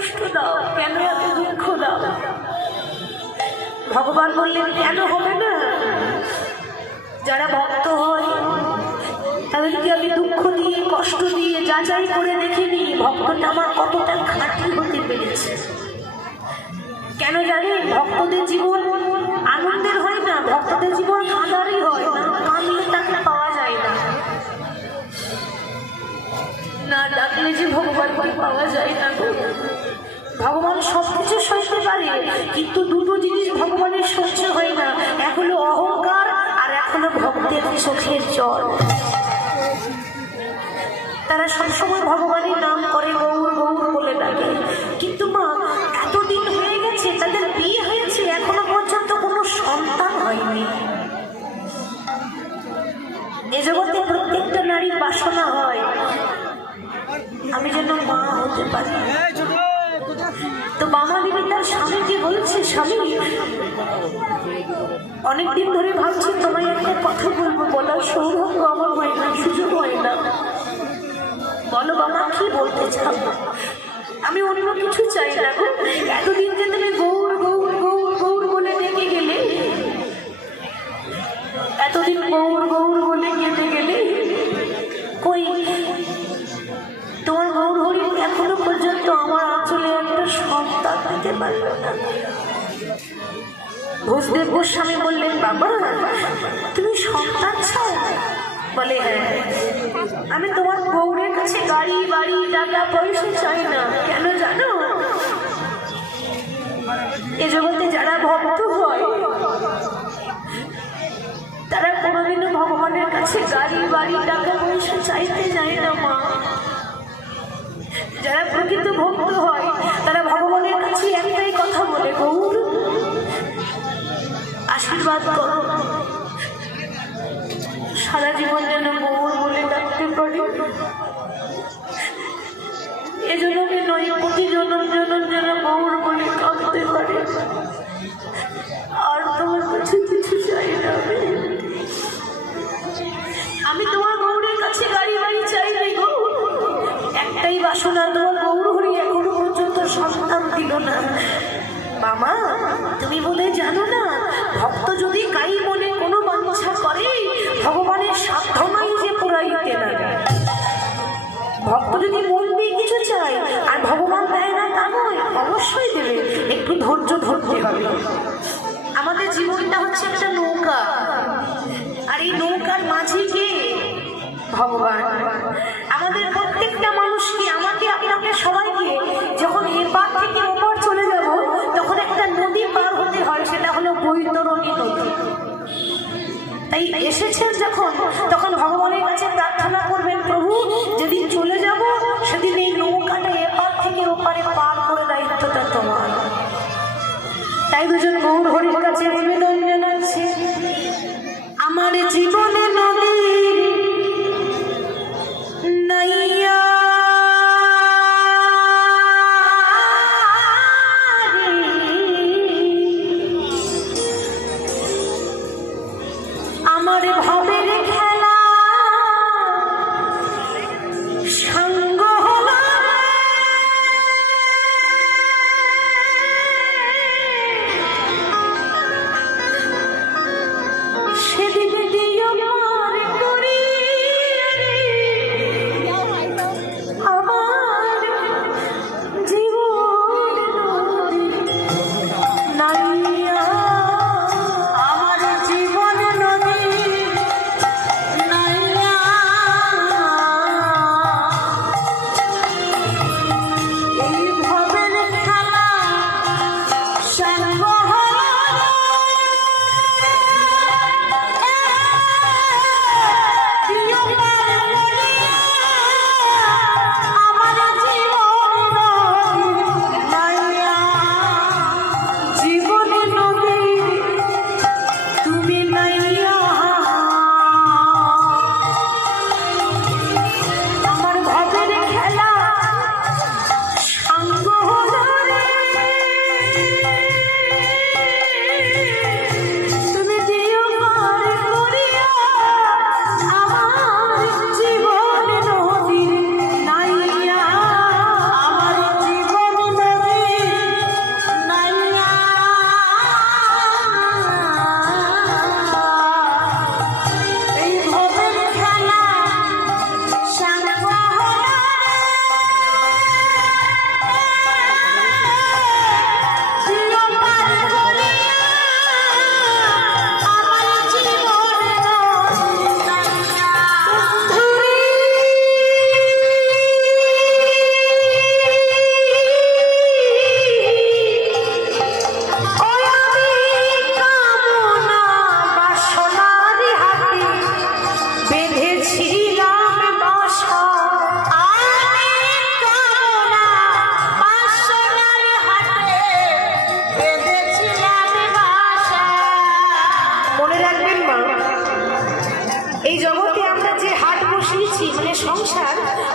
কষ্ট দাও, কেন এত দুঃখ দাও? ভগবান বললেন, কেন হবে না? যারা ভক্ত হয় তাদেরকে আমি দুঃখ দিয়ে কষ্ট দিয়ে যাচাই করে দেখে নিই ভক্তটা আমার কতটা খাঁটি হতে পেরেছে। কেন জানেন? ভক্তদের জীবন আনন্দের হয় না, ভক্তদের জীবন কাঁদারই হয়। কাঁদলে তাকে পাওয়া যায় না, না ডাকলে যে ভগবানকে পাওয়া যায় না। ভগবান সবকিছু সইতে পারে, কিন্তু দুটো জিনিস ভগবানের সহ্য হয় না, এক হলো অহংকার আর এক হলো ভক্তের চোখের জল। তারা সবসময় ভগবানের নাম করে, গৌর গৌর বলে ডাকে, কিন্তু মা এতদিন হয়ে গেছে, তাদের বিয়ে হয়েছে, এখনো পর্যন্ত কোনো সন্তান হয়নি। এ জগতে প্রত্যেকটা নারীর বাসনা হয় আমি যেন মা হতে পারি। তো বামা দেবী তার স্বামীকে বলছে, স্বামী অনেকদিন ধরে ভাবছি তোমায় একটা কথা বলবো, বলার সৌভাগ্য আমার হয় না, সুযোগ হয় না। বলো বাবা, কি বলতে চাও? আমি অন্য কিছু চাই না গো, এতদিন যে তুমি গৌর গৌর গৌর গৌর বলে ডেকে গেলে, এতদিন গৌর গৌর বলে কেঁদে গেলে, কই তোমার গৌর হরি এখনো পর্যন্ত আমার আঁচলে একটা সন্তান দিতে পারল না। ভূষদেব গোস্বামী বললেন, বাবা তুমি সন্তান চাও? বলে, হ্যাঁ। আমি তোমার গৌরের কাছে গাড়ি বাড়ি টাকা পয়সা চাই না। কেন জানো? এ জগতে যারা ভক্ত হয় তারা কোনোদিনও ভগবানের কাছে গাড়ি বাড়ি টাকা পয়সা চাইতে যায় না মা। যারা প্রকৃত ভক্ত হয় তারা ভগবানের কাছে একটাই কথা বলে, গৌর আশীর্বাদ করো, সারা জীবন যেন গৌর বলে ডাকতে পারি। এজন্যে নয়, প্রতি জনম জনম যেন গৌর বলে কাঁদতে পারে। আর তোমার কাছে কিছু চাই না। আমি তোমার গৌরের কাছে গাড়ি বাড়ি চাই না গো, একটাই বাসনা, তোমার গৌর হরি এখনো পর্যন্ত সন্তান দিল না। মামা তুমি বলে জানো না, ভক্ত যদি কাই মনে কোনো বাঞ্ছা করে, ভগবানের সাধ্য নাই যে পুরাইতে না। ভক্ত যদি মন দিয়ে কিছু চায় আর ভগবান দেয় না তা নয়, অবশ্যই দেবে, একটু ধৈর্য ধরতে হবে। আমাদের জীবনটা হচ্ছে একটা নৌকা, আর এই নৌকার মাঝি কে? ভগবান। আমাদের প্রত্যেকটা মানুষকে, আমাকে আপনাকে সবাইকে যখন এপার থেকে ওপার চলে যাব, তখন একটা নদী পার হতে হয়, সেটা হলো বৈতরণী নদী। তাই এসেছেন যখন, তখন ভগবানের কাছে প্রার্থনা করবেন, প্রভু যেদিন চলে যাব সেদিন এই নৌকাটা এপার থেকে ওপারে পার করে দায়িত্বটা তোমার। তাই দুজন গৌর হরির কাছে নিবেদন জানাচ্ছে, আমার জীবনে নদী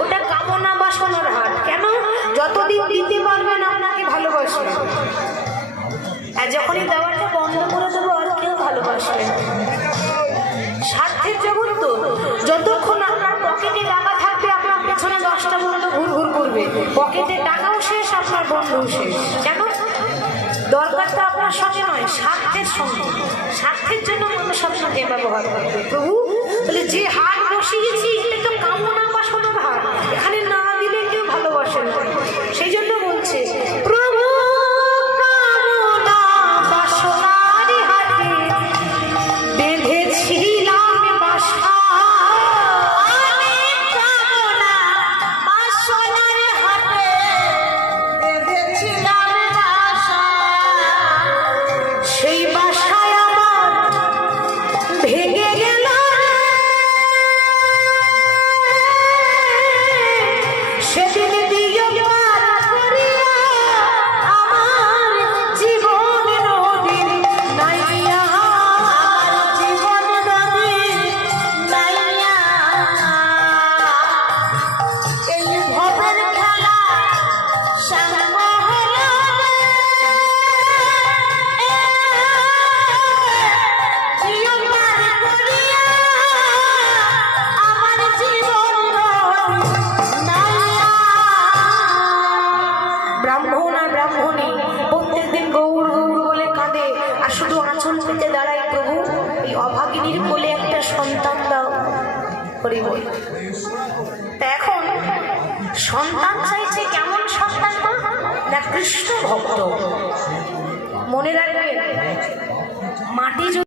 ওটা কামনা বাসনার হাট। কেন? যতদিন দিতে পারবেন আপনাকে ভালোবাসবে, আর যখনই দেওয়াটা বন্ধ করে দেবো আর কেউ ভালোবাসবে না। স্বার্থের জগৎ তো, যতক্ষণ আপনার পকেটে টাকা থাকবে আপনার পেছনে 10টা বন্ধু ঘুর ঘুর করবে, পকেটে টাকাও শেষ, আপনার বন্ধুও শেষ। কেন? দরকারটা আপনার সঙ্গে নয়, স্বার্থের সঙ্গে। স্বার্থের জন্য মানুষ আপনাকে ব্যবহার করবে। প্রভু বলে যে হাট বসিয়েছি এটা তো কামনা বাসনার হাট, এখানে না দিলে কেউ ভালোবাসে না। সেই জন্য বলছে প্রভু কামনা বাসনার হাটে বেঁধেছিলাম বাসা। কামনা বাসনার হাটে বেঁধেছিলাম বাসা, সেই বাসায় আমার ভেঙে গেল। সেদিন দিও পার করিয়া আমার জীবন নদীর নাইয়া, আমার জীবন নদীর নাইয়া। এই ভবের খেলা সাঙ্গ হলো দিও পার করিয়া আমার জীবন নদীর নাইয়া। ব্রাহ্মণ আর ব্রাহ্মণী প্রত্যেকদিন গৌর গৌর বলে কাঁদে আর শুধু আঁচল পেতে দাঁড়ায়, প্রভু এই অভাগিনীর কোলে একটা সন্তান দাও। হরি বল। তা এখন সন্তান চাইছে, কেমন সন্তান? না কৃষ্ণ ভক্ত। মনে রাখবেন, মাটি